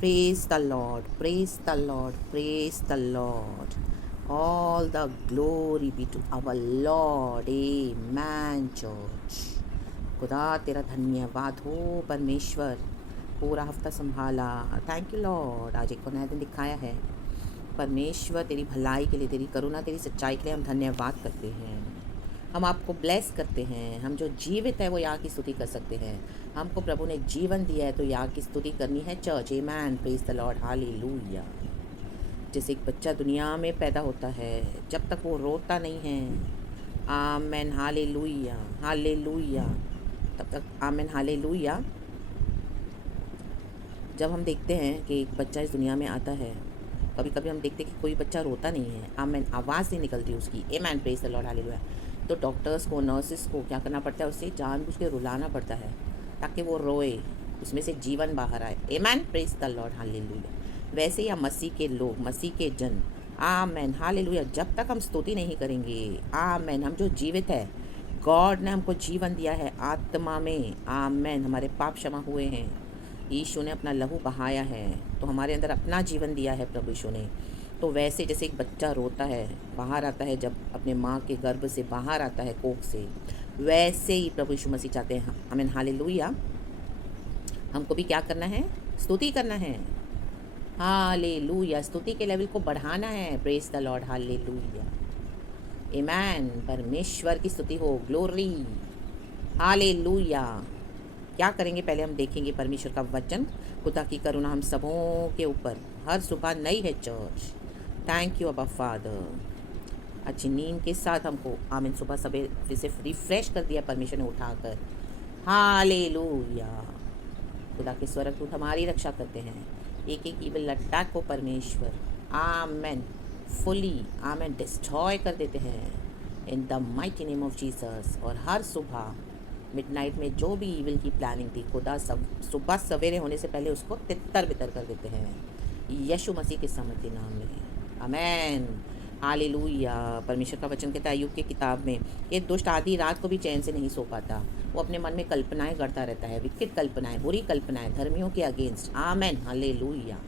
Praise the Lord, praise the Lord, praise the Lord. All the glory be to our Lord. Amen, church. खुदा तेरा धन्यवाद हो परमेश्वर, पूरा हफ्ता संभाला। थैंक यू लॉर्ड, आज एक को नया दिन दिखाया है। परमेश्वर तेरी भलाई के लिए, तेरी करुणा, तेरी सच्चाई के लिए हम धन्यवाद करते हैं। हम आपको ब्लेस करते हैं। हम जो जीवित है वो यहाँ की स्तुति कर सकते हैं। हमको प्रभु ने जीवन दिया है तो यहाँ की स्तुति करनी है church. Amen, praise the Lord, hallelujah. जैसे एक बच्चा दुनिया में पैदा होता है, जब तक वो रोता नहीं है, आमेन, हालेलुया, हालेलुया, तब तक आमेन, हालेलुया। जब हम देखते हैं कि एक बच्चा इस दुनिया में आता है, कभी कभी हम देखते हैं कि कोई बच्चा रोता नहीं है, आमेन, आवाज़ नहीं निकलती उसकी, आमेन, प्रेज द लॉर्ड, हालेलुया। तो डॉक्टर्स को, नर्सिस को क्या करना पड़ता है, उसे जानबूझ के रुलाना पड़ता है ताकि वो रोए, उसमें से जीवन बाहर आए। आमेन, प्रेज द लॉर्ड, हालेलुया। वैसे ही मसीह के लोग, मसीह के जन, आमेन, हालेलुया, जब तक हम स्तुति नहीं करेंगे, आमेन, हम जो जीवित है, गॉड ने हमको जीवन दिया है आत्मा में, आमेन, हमारे पाप क्षमा हुए हैं, यीशु ने अपना लहू बहाया है, तो हमारे अंदर अपना जीवन दिया है प्रभु यीशु ने। तो वैसे जैसे एक बच्चा रोता है, बाहर आता है, जब अपने माँ के गर्भ से बाहर आता है, कोख से, वैसे ही प्रभु यीशु मसीह चाहते हैं, आमीन, हालेलुया, हमको भी क्या करना है, स्तुति करना है। हालेलुया, स्तुति के लेवल को बढ़ाना है। प्रेज द लॉर्ड, हालेलुया, आमीन, परमेश्वर की स्तुति हो, ग्लोरी, हालेलुया। क्या करेंगे, पहले हम देखेंगे परमेश्वर का वचन। खुदा की करुणा हम सबों के ऊपर हर सुबह नई है चर्च। थैंक यू अबा फादर। अच्छी नींद के साथ हमको आमीन सुबह सवेरे से रिफ्रेश कर दिया परमेश्वर ने उठाकर। हालेलुया। खुदा के स्वर्गदूत हमारी रक्षा करते हैं, एक एक ईविल अटैक को परमेश्वर आमेन फुली आमेन डिस्ट्रॉय कर देते हैं इन the mighty name of Jesus. और हर सुबह मिडनाइट में जो भी ईविल की प्लानिंग थी, खुदा सब सुबह सवेरे होने से पहले उसको तितर बितर कर देते हैं यीशु मसीह के समर्थी नाम में। आमेन, हालेलुया। परमेश्वर का वचन कहता है अय्यूब की किताब में, ये दुष्ट आधी रात को भी चैन से नहीं सो पाता, वो अपने मन में कल्पनाएं करता रहता है, विकट कल्पनाएं, बुरी कल्पनाएं धर्मियों के अगेंस्ट। आमेन, हालेलुया।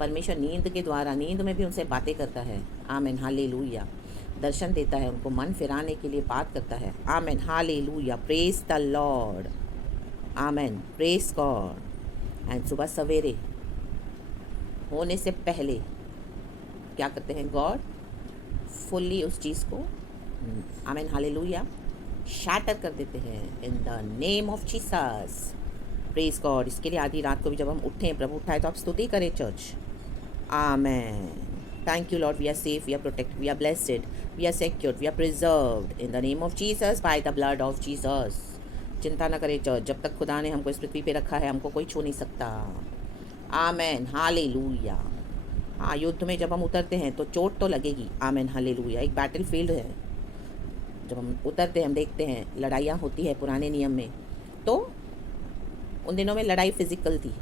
परमेश्वर नींद के द्वारा, नींद में भी उनसे बातें करता है। Amen, hallelujah. दर्शन देता है, उनको मन फिराने के लिए बात करता है। Amen, hallelujah, praise the Lord, amen, praise God. And सुबह सवेरे होने से पहले क्या करते हैं, गॉड फुल्ली उस चीज़ को आमेन, हालेलुया, शैटर कर देते हैं in the name of Jesus. Praise God. इसके लिए आधी रात को भी जब हम उठें, प्रभु उठाए, तो आप स्तुति करें church. Amen. Thank you, Lord. We are safe, we are protected, we are blessed, we are secured, we are preserved in the name of Jesus, by the blood of Jesus. चिंता न करें चर्च, जब तक खुदा ने हमको इस पृथ्वी पे रखा है, हमको कोई छू नहीं सकता। आमेन, हालेलुया। हाँ, युद्ध में जब हम उतरते हैं तो चोट तो लगेगी। आमेन, हालेलुया। एक बैटल फील्ड है, जब हम उतरते हैं, हम देखते हैं लड़ाइयाँ होती है पुराने नियम में, तो उन दिनों में लड़ाई फिजिकल थी,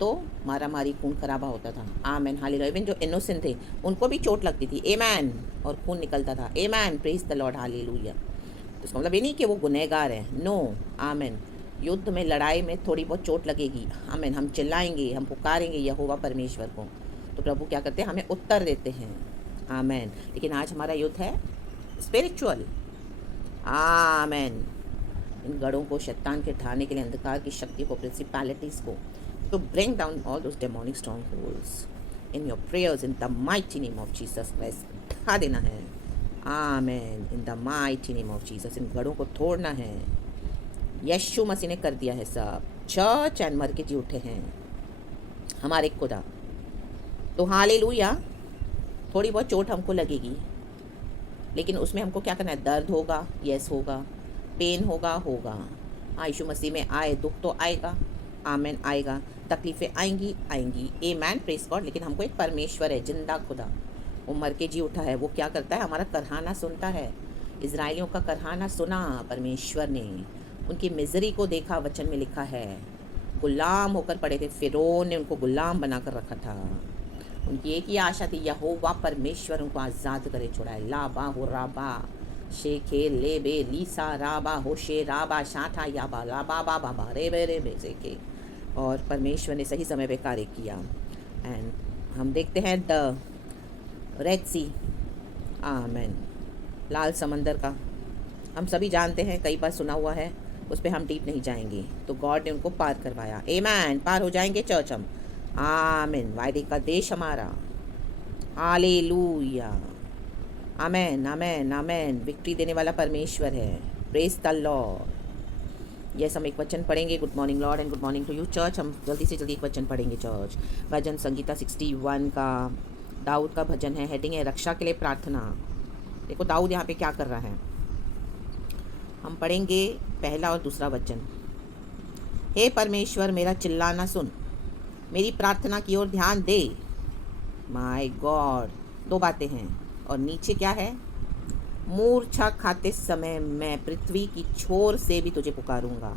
तो मारा मारी, खून खराबा होता था। आमेन, हालेलुया। इवन जो इनोसेंट थे उनको भी चोट लगती थी। आमेन, और खून निकलता था। आमेन, प्रेज द लॉर्ड, हालेलुया। तो इसका मतलब ये नहीं कि वो गुनहगार हैं, नो। आमेन। युद्ध में, लड़ाई में थोड़ी बहुत चोट लगेगी। आमेन, हम चिल्लाएंगे, हम पुकारेंगे यहोवा परमेश्वर को, तो प्रभु क्या करते हैं, हमें उत्तर देते हैं। आमेन। लेकिन आज हमारा युद्ध है स्पिरिचुअल। आमेन। इन गढ़ों को शैतान के ढाने के लिए, अंधकार की शक्ति को, प्रिंसिपैलिटीज़ को, to bring down all those demonic strongholds in your prayers in the mighty name of Jesus Christ। ढा देना है। आमेन, in the mighty name of Jesus। इन गढ़ों को तोड़ना है। यीशु मसीह ने कर दिया है सब। चर्च एंड मर के जी उठे हैं हमारे खुदा। तो हालेलुया। थोड़ी बहुत चोट हमको लगेगी, लेकिन उसमें हमको क्या करना है, दर्द होगा, यस होगा, पेन होगा, होगा। हाँ, यीशु मसीह में आए, दुख तो आएगा, आमेन, आएगा, तकलीफ़ें आएंगी, आएंगी, आमेन, प्रेज गॉड। लेकिन हमको एक परमेश्वर है, जिंदा खुदा, वो मर के जी उठा है, वो क्या करता है, हमारा करहाना सुनता है। इजराइलियों का करहाना सुना परमेश्वर ने, उनकी मिजरी को देखा, वचन में लिखा है, गुलाम होकर पड़े थे, फिरौन ने उनको गुलाम बना कर रखा था। उनकी एक ही आशा थी, यहोवा परमेश्वर उनको आज़ाद करे छुड़ाए। लाबा हो राबा शेखे ले बे लीसा राबा हो शे राबा शाठा याबा लाबा बाबा रे बे से के और परमेश्वर ने सही समय पे कार्य किया। एंड हम देखते हैं द रेड सी, आमेन, लाल समंदर का हम सभी जानते हैं, कई बार सुना हुआ है, उस पर हम डीप नहीं जाएंगे। तो गॉड ने उनको पार करवाया। आमेन, पार हो जाएंगे चर्च हम। आमीन, वायदे का देश हमारा। हालेलुया, आमेन आमेन आमेन। विक्ट्री देने वाला परमेश्वर है। Praise the Lord. यस, हम एक वचन पढ़ेंगे। Good morning Lord and good morning to you church. हम जल्दी से जल्दी एक वचन पढ़ेंगे चर्च। भजन संगीता 61 का दाऊद का भजन है। हेडिंग है रक्षा के लिए प्रार्थना। देखो दाऊद यहाँ पे क्या कर रहा है। हम पढ़ेंगे पहला और दूसरा वचन। हे परमेश्वर, मेरा चिल्लाना सुन, मेरी प्रार्थना की ओर ध्यान दे। माय गॉड, दो बातें हैं। और नीचे क्या है? मूर्छा खाते समय मैं पृथ्वी की छोर से भी तुझे पुकारूंगा।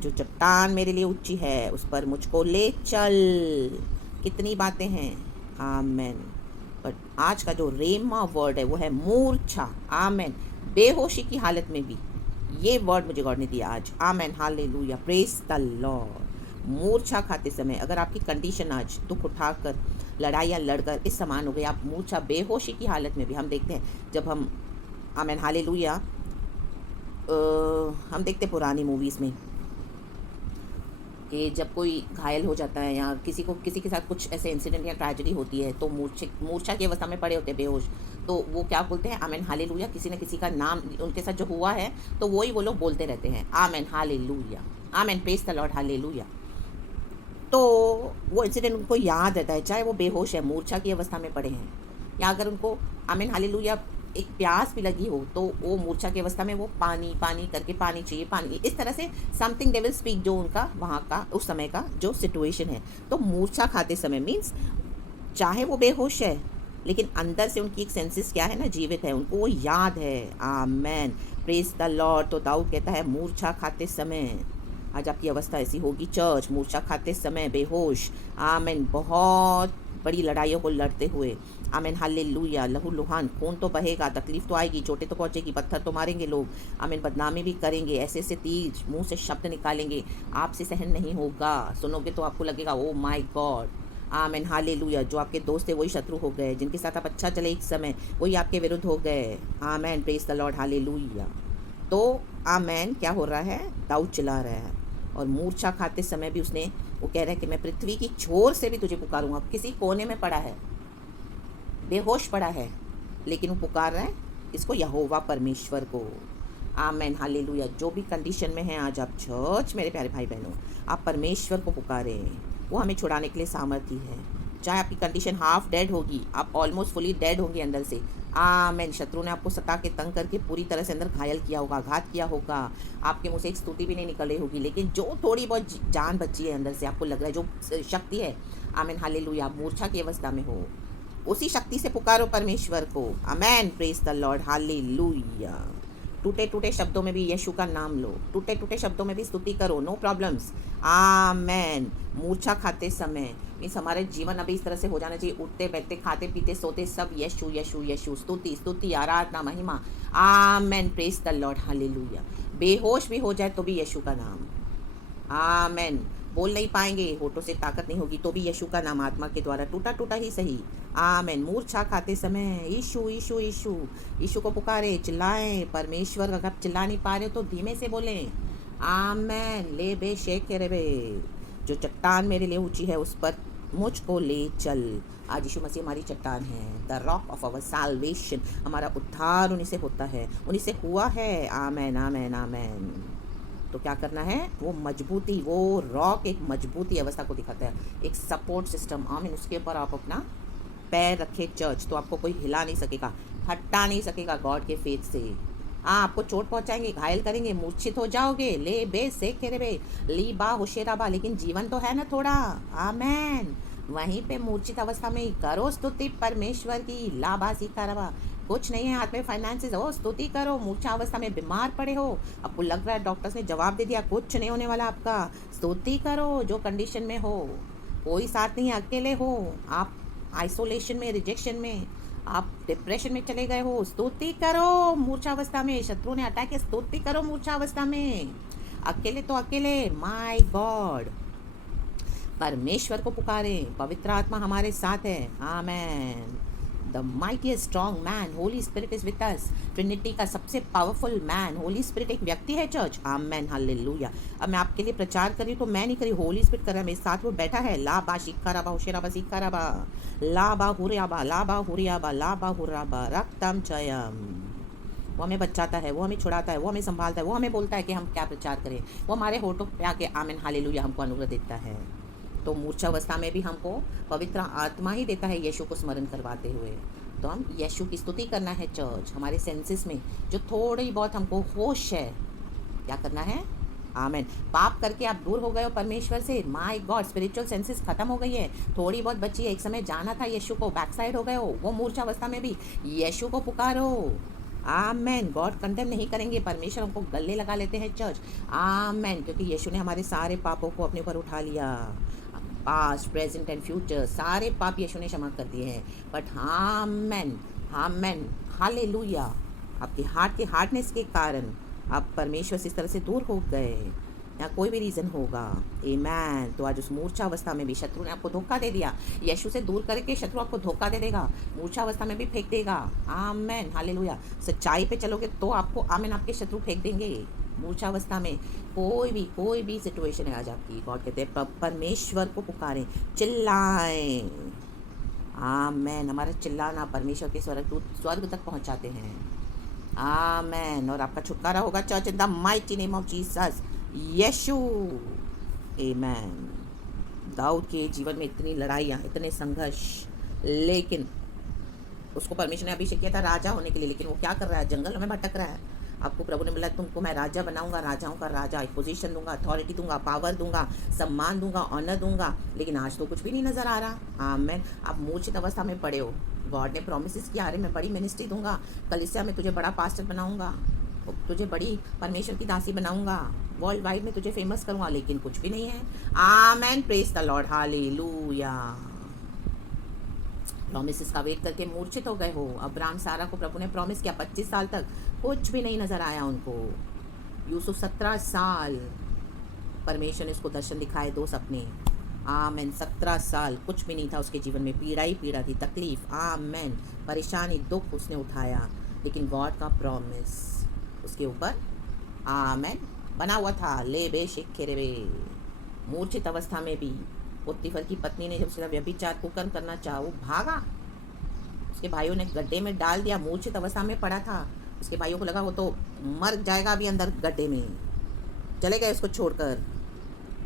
जो चट्टान मेरे लिए ऊंची है उस पर मुझको ले चल। कितनी बातें हैं। आमेन। बट आज का जो रेमा वर्ड है वो है मूर्छा। आमेन। बेहोशी की हालत में भी ये वर्ड मुझे गॉड ने दिया आज। आमेन, हालेलुया, प्रेज द लॉर्ड। मूर्छा खाते समय अगर आपकी कंडीशन आज दुख उठाकर लड़ाइयाँ लड़कर इस समान हो गई, आप मूर्छा बेहोशी की हालत में भी, हम देखते हैं जब हम, आमेन हालेलुया, हम देखते पुरानी मूवीज़ में कि जब कोई घायल हो जाता है या किसी के साथ कुछ ऐसे इंसिडेंट या ट्रेजेडी होती है तो मूर्छा की अवस्था में पड़े होते हैं, बेहोश, तो वो क्या बोलते हैं? Amen hallelujah. किसी न किसी का नाम उनके साथ जो हुआ है तो वही वो लोग बोलते रहते हैं। Amen hallelujah, amen, praise the Lord, hallelujah. तो वो इंसिडेंट उनको याद रहता है, चाहे वो बेहोश है, मूर्छा की अवस्था में पड़े हैं, या अगर उनको, आमीन हालेलुया, एक प्यास भी लगी हो तो वो मूर्छा की अवस्था में वो पानी पानी करके, पानी चाहिए, पानी, इस तरह से समथिंग दे विल स्पीक, जो उनका वहाँ का उस समय का जो सिचुएशन है। तो मूर्छा खाते समय मीन्स चाहे वो बेहोश है लेकिन अंदर से उनकी एक सेंसेस क्या है ना, जीवित है, उनको वो याद है। Amen, praise the Lord. तो दाऊद कहता है मूर्छा खाते समय, आज आपकी अवस्था ऐसी होगी चर्च, मूर्छा खाते समय, बेहोश, आमेन, बहुत बड़ी लड़ाइयों को लड़ते हुए, आमेन हालेलुया, लहू लुहान, खून तो बहेगा, तकलीफ तो आएगी, चोटें तो पहुंचेगी, पत्थर तो मारेंगे लोग, आमेन, बदनामी भी करेंगे, ऐसे ऐसे तीर मुंह से शब्द निकालेंगे, आपसे सहन नहीं होगा। सुनोगे तो आपको लगेगा oh my God. Amen hallelujah. जो आपके दोस्त थे वही शत्रु हो गए, जिनके साथ आप अच्छा चले एक समय वही आपके विरुद्ध हो गए। आमेन, प्रेज द लॉर्ड, हालेलुया। तो आमेन, क्या हो रहा है? दाऊद चिल्ला रहा है और मूर्छा खाते समय भी उसने, वो कह रहा है कि मैं पृथ्वी की छोर से भी तुझे पुकारूंगा। किसी कोने में पड़ा है, बेहोश पड़ा है, लेकिन वो पुकार रहा है इसको, यहोवा परमेश्वर को। Amen hallelujah. जो भी कंडीशन में है आज आप चर्च, मेरे प्यारे भाई बहनों, आप परमेश्वर को पुकारें, वो हमें छुड़ाने के लिए सामर्थ्य है। चाहे आपकी कंडीशन हाफ डेड होगी, आप ऑलमोस्ट फुली डेड होंगे अंदर से। आमेन। शत्रु ने आपको सता के तंग करके पूरी तरह से अंदर घायल किया होगा, आघात किया होगा, आपके मुंह से एक स्तुति भी नहीं निकल रही होगी, लेकिन जो थोड़ी बहुत जान बची है अंदर से, आपको लग रहा है जो शक्ति है, आमेन हालेलुया, आप मूर्छा की अवस्था में हो, उसी शक्ति से पुकारो परमेश्वर को। आमेन, प्रेज द लॉर्ड, हालेलुया। टूटे टूटे शब्दों में भी यीशु का नाम लो, टूटे टूटे शब्दों में भी स्तुति करो, नो प्रॉब्लम्स। आमेन। मूर्छा खाते समय मीन्स हमारे जीवन अभी इस तरह से हो जाना चाहिए, उठते बैठते खाते पीते सोते सब यीशु यीशु यीशु, स्तुति स्तुति, आराधना, महिमा। आमेन, प्रेज द लॉर्ड, हालेलुया। बेहोश भी हो जाए तो भी यीशु का नाम। आमेन। बोल नहीं पाएंगे, होठों से ताकत नहीं होगी तो भी यीशु का नाम आत्मा के द्वारा, टूटा टूटा ही सही। आमेन। मूर्छा खाते समय यीशु यीशु यीशु, यीशु को पुकारे, चिल्लाएं परमेश्वर। अगर आप चिल्ला नहीं पा रहे हो तो धीमे से बोलें। आमेन। ले बे शेख रे बे, जो चट्टान मेरे लिए ऊंची है उस पर मुझको ले चल। आज यीशु मसीह हमारी चट्टान है, the rock of our salvation. हमारा उद्धार उन्हीं से होता है, उन्हीं से हुआ है। आमेन आमेन आमेन। तो क्या करना है? वो मजबूती, वो रॉक एक मजबूती अवस्था को दिखाता है, एक सपोर्ट सिस्टम। आमीन। उसके ऊपर आप अपना पैर रखे चर्च, तो आपको कोई हिला नहीं सकेगा, हटा नहीं सकेगा गॉड के फेथ से। हाँ, आपको चोट पहुंचाएंगे, घायल करेंगे, मूर्छित हो जाओगे, ले बे से खेरे बे, ली बा होशेरा बा, लेकिन जीवन तो है ना थोड़ा। आमेन। वहीं पे मूर्छित अवस्था में ही करो स्तुति परमेश्वर की, लाभा सीखा रवा। कुछ नहीं है हाथ में, फाइनेंसेस हो, स्तुति करो। मूर्छा अवस्था में बीमार पड़े हो, आपको लग रहा है डॉक्टर्स ने जवाब दे दिया, कुछ नहीं होने वाला आपका, स्तुति करो। जो कंडीशन में हो, कोई साथ नहीं, अकेले हो आप, आइसोलेशन में, रिजेक्शन में, आप डिप्रेशन में चले गए हो, स्तुति करो। मूर्छा अवस्था में शत्रु ने अटैक किया, स्तुति करो। मूर्छा अवस्था में अकेले तो अकेले, माय गॉड। परमेश्वर को पुकारें, पवित्र आत्मा हमारे साथ है। Amen. The mightiest strong man Holy Spirit is with us. Trinity का सबसे पावरफुल मैन होली स्पिरिट एक व्यक्ति है चर्च। आमेन, हालेलुया। अब मैं आपके लिए प्रचार कर रही हूँ तो मैं नहीं करी, होली स्पिरिट कर रहा है, मेरे साथ वो बैठा है। ला बा शिक्का राबा होशेराबा सिक्का राबा ला बा हुरियाबा ला बा हुरियाबा ला बा हुराबा रक्तम चयम। वो हमें बचाता है, वो हमें छुड़ाता है, वो हमें संभालता है, वो हमें बोलता है कि हम क्या प्रचार करें। वो हमारे होठों पे आके आमेन हालेलुया हमको अनुग्रह देता है। तो मूर्छावस्था में भी हमको पवित्र आत्मा ही देता है यीशु को स्मरण करवाते हुए। तो हम यीशु की स्तुति करना है चर्च। हमारे सेंसेस में जो थोड़ी बहुत हमको होश है, क्या करना है? आमेन। पाप करके आप दूर हो गए हो परमेश्वर से, माय गॉड, स्पिरिचुअल सेंसेस खत्म हो गई है, थोड़ी बहुत बची है। एक समय जाना था यीशु को, बैक साइड हो गए हो, वो मूर्छावस्था में भी यीशु को पुकारो। आमेन। गॉड कंडेम नहीं करेंगे, परमेश्वर हमको गले लगा लेते हैं चर्च। आमेन। क्योंकि यीशु ने हमारे सारे पापों को अपने ऊपर उठा लिया। पास्ट, प्रेजेंट एंड फ्यूचर सारे पाप यीशु ने क्षमा कर दिए हैं। But amen, amen, hallelujah. आपके हार्ट के हार्डनेस के कारण आप परमेश्वर से इस तरह से दूर हो गए, या कोई भी रीज़न होगा। आमेन। तो आज उस मूर्छावस्था में भी शत्रु ने आपको धोखा दे दिया, यीशु से दूर करके शत्रु आपको धोखा दे देगा, मूर्छावस्था में भी फेंक देगा। आमेन, हालेलुया। सच्चाई पे चलोगे तो आपको आमेन आपके शत्रु फेंक देंगे। मूर्छावस्था में कोई भी सिचुएशन है आज आपकी, गॉड कहते हैं परमेश्वर को पुकारें, चिल्लाएं। आमेन। हमारा चिल्लाना परमेश्वर के स्वर्ग तक पहुंचाते हैं। आमेन। और आपका छुटकारा होगा church, in the mighty name of Jesus Yeshu. Amen. Daud के जीवन में इतनी लड़ाइयाँ, इतने संघर्ष, लेकिन उसको परमेश्वर ने अभिषेक किया था राजा होने के लिए, लेकिन वो क्या कर रहा है? जंगल में भटक रहा है। आपको प्रभु ने बोला तुमको मैं राजा बनाऊंगा, राजाओं का राजा, एक पोजीशन दूंगा, अथॉरिटी दूंगा, पावर दूंगा, सम्मान दूंगा, ऑनर दूंगा, लेकिन आज तो कुछ भी नहीं नजर आ रहा। आमेन। आप मूर्छित अवस्था में पड़े हो। गॉड ने प्रोमिस किया, अरे मैं बड़ी मिनिस्ट्री दूंगा, कलीसिया में तुझे बड़ा पास्टर बनाऊंगा, तुझे बड़ी परमेश्वर की दासी बनाऊंगा, वर्ल्ड वाइड में तुझे फेमस करूंगा, लेकिन कुछ भी नहीं है। Amen. Praise the Lord, hallelujah. Promises का वेट करके मूर्छित हो गए हो। अब्राहम सारा को प्रभु ने प्रॉमिस किया 25 साल तक, कुछ भी नहीं नजर आया उनको। यूसुफ 17 साल परमेश्वर ने उसको दर्शन दिखाए, 2 सपने। आमेन। 17 साल कुछ भी नहीं था उसके जीवन में, पीड़ा ही पीड़ा थी, तकलीफ, आमेन, परेशानी, दुख उसने उठाया, लेकिन गॉड का प्रॉमिस उसके ऊपर आमेन बना हुआ था। ले बे शेखे बे। मूर्छित अवस्था में भी पोतीफर की पत्नी ने जब उसका व्यभिचार कुकर्म करना चाहा, वो भागा, उसके भाइयों ने गड्ढे में डाल दिया। मूर्छित अवस्था में पड़ा था, उसके भाइयों को लगा वो तो मर जाएगा अभी अंदर गड्ढे में, चले गए उसको छोड़कर,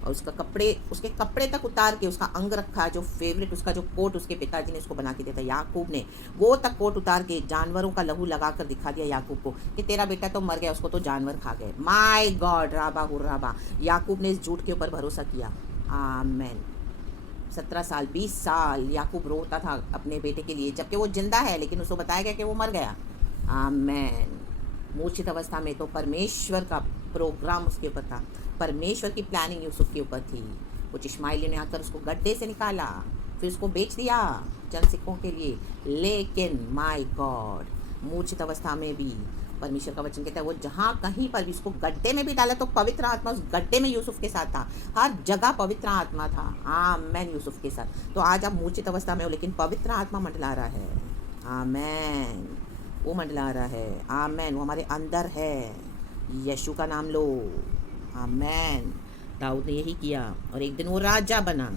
और उसके कपड़े तक उतार के उसका अंग रखा, जो फेवरेट उसका जो कोट उसके पिताजी ने उसको बना के दिया था, याकूब ने, वो तक कोट उतार के जानवरों का लहू लगा कर दिखा दिया याकूब को कि तेरा बेटा तो मर गया, उसको तो जानवर खा गए। My God, राबा हुर्राबा। याकूब ने इस झूठ के ऊपर भरोसा किया। आमेन। 17 साल 20 साल याकूब रोता था अपने बेटे के लिए, जबकि वो जिंदा है, लेकिन उसको बताया गया कि वो मर गया। आमेन। मूर्छित अवस्था में तो परमेश्वर का प्रोग्राम उसके ऊपर था, परमेश्वर की प्लानिंग यूसुफ के ऊपर थी। कुछ इश्माइलियों ने आकर उसको गड्ढे से निकाला, फिर उसको बेच दिया चंद सिक्कों के लिए, लेकिन माय गॉड मूर्छित अवस्था में भी परमेश्वर का वचन कहता है वो जहाँ कहीं पर भी उसको गड्ढे में भी डाला तो पवित्र आत्मा उस गड्ढे में यूसुफ के साथ था, हर जगह पवित्र आत्मा था। आमेन। यूसुफ के साथ। तो आज आप मूर्छित अवस्था में हो, लेकिन पवित्र आत्मा मंडला रहा है। आमेन। वो मंडला रहा है। आमेन। वो हमारे अंदर है। यीशु का नाम लो। आमेन। दाऊद ने यही किया, और एक दिन वो राजा बना।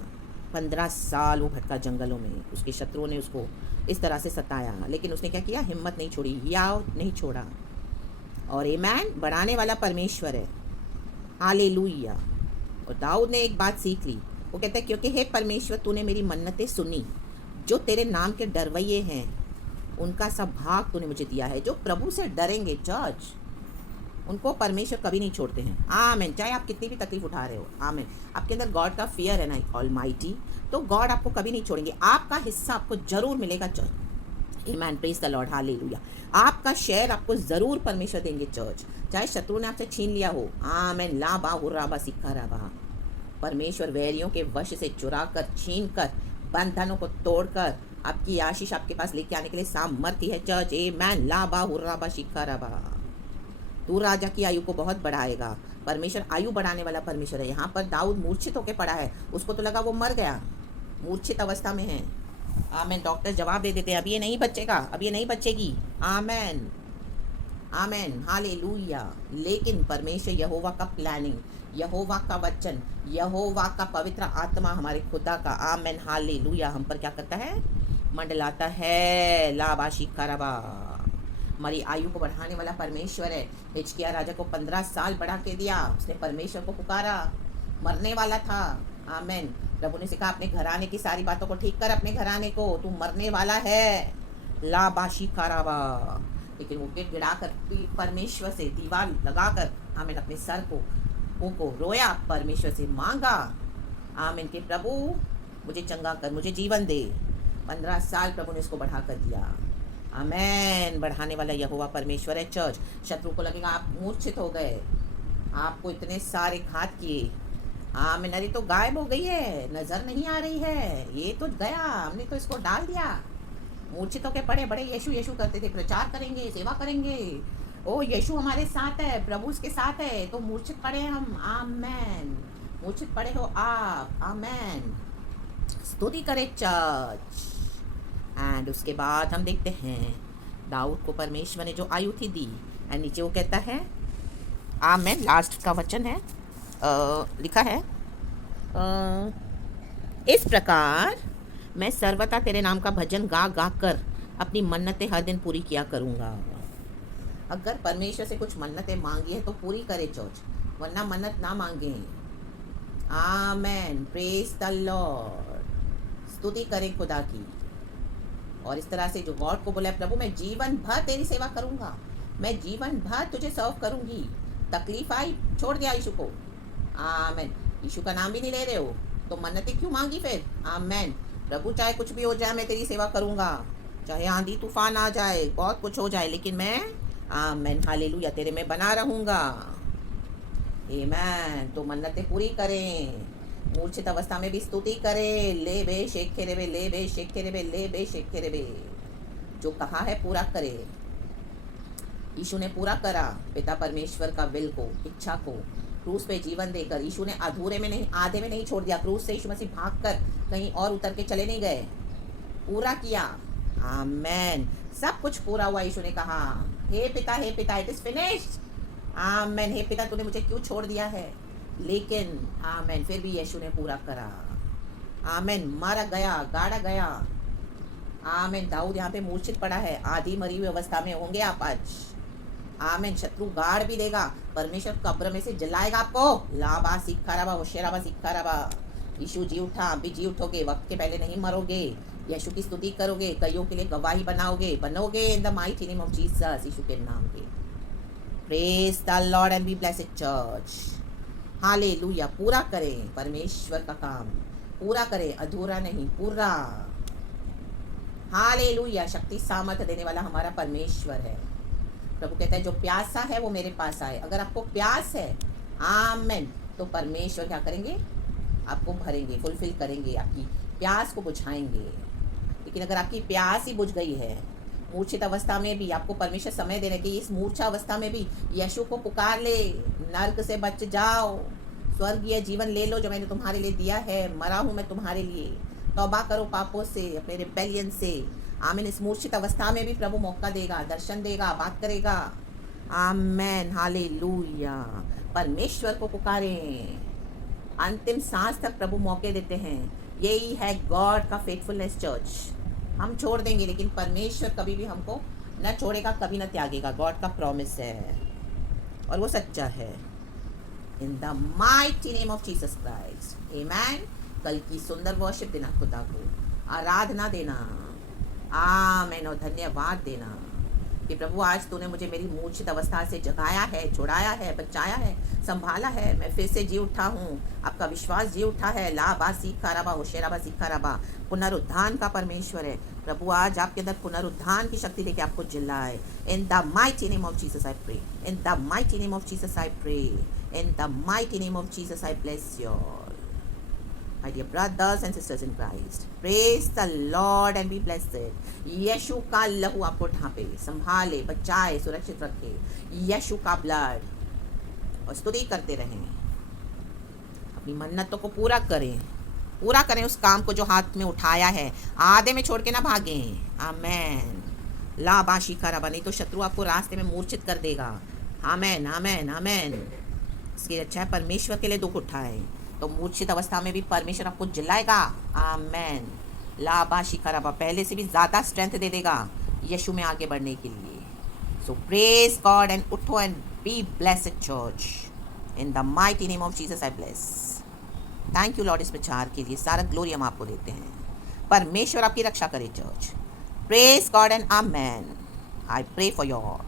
15 साल वो भटका जंगलों में, उसके शत्रुओं ने उसको इस तरह से सताया, लेकिन उसने क्या किया? हिम्मत नहीं छोड़ी, हियाव नहीं छोड़ा। और आमेन। बढ़ाने वाला परमेश्वर है। हालेलुया। और दाऊद ने एक बात सीख ली, वो कहता है क्योंकि हे परमेश्वर तूने मेरी मन्नतें सुनी, जो तेरे नाम के डरवैये हैं उनका सब भाग तूने मुझे दिया है। जो प्रभु से डरेंगे चर्च, उनको परमेश्वर कभी नहीं छोड़ते हैं। आमेन। चाहे आप कितनी भी तकलीफ उठा रहे हो, आमेन, आपके अंदर गॉड का फियर है ना, ऑलमाइटी, तो गॉड आपको कभी नहीं छोड़ेंगे। आपका हिस्सा आपको जरूर मिलेगा church. Amen. Praise the Lord, hallelujah. आपका शेयर आपको जरूर परमेश्वर देंगे चर्च, चाहे शत्रु ने आपसे छीन लिया हो। आमेन। ला बा हुर्राबा सिक्का राबा। परमेश्वर वैरियों के वश से चुरा कर, छीन कर, बंधनों को तोड़कर आपकी आशीष आपके पास लेके आने के लिए सामर्थ्य है चर्च। आमेन। ला बा हुर्राबा सिक्का राबा। तू राजा की आयु को बहुत बढ़ाएगा, परमेश्वर आयु बढ़ाने वाला परमेश्वर है। यहाँ पर दाऊद मूर्छित होकर पड़ा है, उसको तो लगा वो मर गया, मूर्छित अवस्था में है। आमेन। डॉक्टर जवाब दे देते हैं, अब ये नहीं बचेगा, अब ये नहीं बचेगी। आमेन, आमेन, हालेलुया। लेकिन परमेश्वर यहोवा का प्लानिंग, यहोवा का वचन, यहोवा का पवित्र आत्मा हमारे खुदा का, आमेन, हालेलुया, हम पर क्या करता है? मंडलाता है। लाबाशी कराबा। हमारी आयु को बढ़ाने वाला परमेश्वर है। हिजकिया राजा को 15 साल बढ़ा के दिया, उसने परमेश्वर को पुकारा, मरने वाला था। आमेन। प्रभु ने सिखा अपने घराने की सारी बातों को ठीक कर, अपने घराने को, तू मरने वाला है। लाबाशी कराबा। लेकिन वो गिड़गिड़ा कर परमेश्वर से दीवार लगाकर, आमीन, अपने सर को रोया, परमेश्वर से मांगा, आमीन, कि प्रभु मुझे चंगा कर, मुझे जीवन दे। 15 साल प्रभु ने उसको बढ़ा कर दिया। आमीन। बढ़ाने वाला यहोवा परमेश्वर है। चर्च, शत्रु को लगेगा आप मूर्छित हो गए, आपको इतने सारे घात किए, आमीन, अरे तो गायब हो गई है, नजर नहीं आ रही है, ये तो गया, हमने तो इसको डाल दिया। मूर्छित होके पड़े बड़े यीशु यीशु करते थे, प्रचार करेंगे, सेवा करेंगे, ओ यीशु हमारे साथ है, प्रभु उसके साथ है, तो मूर्छित पड़े हम। आमेन। मूर्छित पड़े हो आप। आमेन। स्तुति करे चर्च। एंड उसके बाद हम देखते हैं दाऊद को परमेश्वर ने जो आयु थी दी, एंड नीचे वो कहता है, आमेन, लास्ट का वचन है, लिखा है, इस प्रकार मैं सर्वथा तेरे नाम का भजन गा गा कर अपनी मन्नतें हर दिन पूरी किया करूँगा। अगर परमेश्वर से कुछ मन्नतें मांगी है तो पूरी करे चर्च, वरना मन्नत ना मांगे। आमेन। Praise the Lord. स्तुति करें खुदा की। और इस तरह से जो गॉड को बोला, प्रभु मैं जीवन भर तेरी सेवा करूँगा, मैं जीवन भर तुझे सर्व करूँगी। तकलीफ आई, छोड़ दिया यीशु को। आमेन। यीशु का नाम भी नहीं ले रहे हो तो मन्नतें क्यों मांगी फिर? आमेन। प्रभु चाहे कुछ भी हो जाए मैं तेरी सेवा करूँगा, चाहे आंधी तूफान आ जाए, बहुत कुछ हो जाए, लेकिन मैं, आमेन, हालेलुया, तेरे में बना रहूँगा। आमेन। तो मन्नतें पूरी करें, मूर्छित अवस्था में भी स्तुति करें। ले बे शेखे रे बे, ले बे शेखे रे बे, ले बे शेखे रे बे। जो कहा है पूरा करे। यीशु ने पूरा करा पिता परमेश्वर का विल को, इच्छा को, क्रूस पे जीवन देकर। यीशु ने अधूरे में नहीं, आधे में नहीं छोड़ दिया। क्रूस से यीशु मसीह भागकर कहीं और उतर के चले नहीं गए, पूरा किया। आमेन। सब कुछ पूरा हुआ। यीशु ने कहा, हे पिता, इट इज फिनिश्ड। आमेन। हे पिता, तूने मुझे क्यों छोड़ दिया है? लेकिन आमेन, फिर भी यीशु ने पूरा करा। आमेन। मारा गया, गाड़ा गया। आमेन। दाऊद यहाँ पे मूर्छित पड़ा है, आधी मरी हुई अवस्था में होंगे आप आज। आमेन। शत्रु गाड़ भी देगा, परमेश्वर कब्र में से जलाएगा आपको। लाबा सिक्खाराबा, होशेराबा सिक्खाराबा। यीशु जी उठा, आप भी जी उठोगे, वक्त के पहले नहीं मरोगे। यीशु की स्तुति करोगे, कईयों के लिए गवाही बनोगे in the mighty name of Jesus, Yeshu के नाम पे। Praise the Lord and be blessed church. Hallelujah. पूरा करें परमेश्वर का काम, पूरा करें, अधूरा नहीं, पूरा। हालेलुया। शक्ति सामर्थ्य देने वाला हमारा परमेश्वर है। प्रभु कहता है जो प्यासा है वो मेरे पास आए। अगर आपको प्यास है, आमेन, तो परमेश्वर क्या करेंगे? आपको भरेंगे, फुलफिल करेंगे, आपकी प्यास को बुझाएंगे। लेकिन अगर आपकी प्यास ही बुझ गई है, मूर्छित अवस्था में भी आपको परमेश्वर समय देने की, इस मूर्छा अवस्था में भी यीशु को पुकार ले, नर्क से बच जाओ, स्वर्गीय जीवन ले लो जो मैंने तुम्हारे लिए दिया है, मरा हूँ मैं तुम्हारे लिए। तौबा करो पापों से, अपने रिबेलियन से। आमीन। इस मूर्छित अवस्था में भी प्रभु मौका देगा, दर्शन देगा, बात करेगा। आमेन। हालेलुया। परमेश्वर को पुकारें, अंतिम सांस तक प्रभु मौके देते हैं। यही है गॉड का फेथफुलनेस चर्च। हम छोड़ देंगे लेकिन परमेश्वर कभी भी हमको न छोड़ेगा, कभी न त्यागेगा। गॉड का प्रॉमिस है और वो सच्चा है। In the mighty name of Jesus Christ, amen. कल की सुंदर वर्शिप देना, खुदा को आराधना देना, आमेन, और धन्यवाद देना कि प्रभु आज तूने मुझे मेरी मूर्छित अवस्था से जगाया है, छुड़ाया है, बचाया है, संभाला है। मैं फिर से जी उठा हूँ, आपका विश्वास जी उठा है। लाबा सीखाराबा, होशेराबा सीखाराबा। पुनरुत्थान का परमेश्वर है। प्रभु आज आपके अंदर पुनरुत्थान की शक्ति देके आपको जिलाए। In the mighty name of Jesus I pray, in the mighty name of Jesus I pray, in the mighty name of Jesus I bless you all. My dear brothers and sisters in Christ, praise the Lord and be blessed. यीशु का लहू आपको ढांपे, संभाले, बचाए, सुरक्षित रखे। यीशु का blood और स्तुति करते रहें, अपनी मन्नतों को पूरा करें उस काम को जो हाथ में उठाया है, आधे में छोड़ के ना भागें। आमेन। ला बाशी खराबा, नहीं तो शत्रु आपको रास्ते में मूर्छित कर देगा। आमेन आमेन आमेन। इसकी अच्छा है परमेश्वर के लिए दुख उठाए तो मूर्छित अवस्था में भी परमेश्वर आपको जिलाएगा। आमेन। ला बाशी खराबा, पहले से भी ज़्यादा स्ट्रेंथ दे देगा यीशु में आगे बढ़ने के लिए। सो प्रेज गॉड एंड उठो and be blessed church. In the mighty name of Jesus I bless. Thank you Lord इस प्रचार के लिए, सारा ग्लोरी हम आपको देते हैं। परमेश्वर आपकी रक्षा करे church. Praise God and amen. I pray for your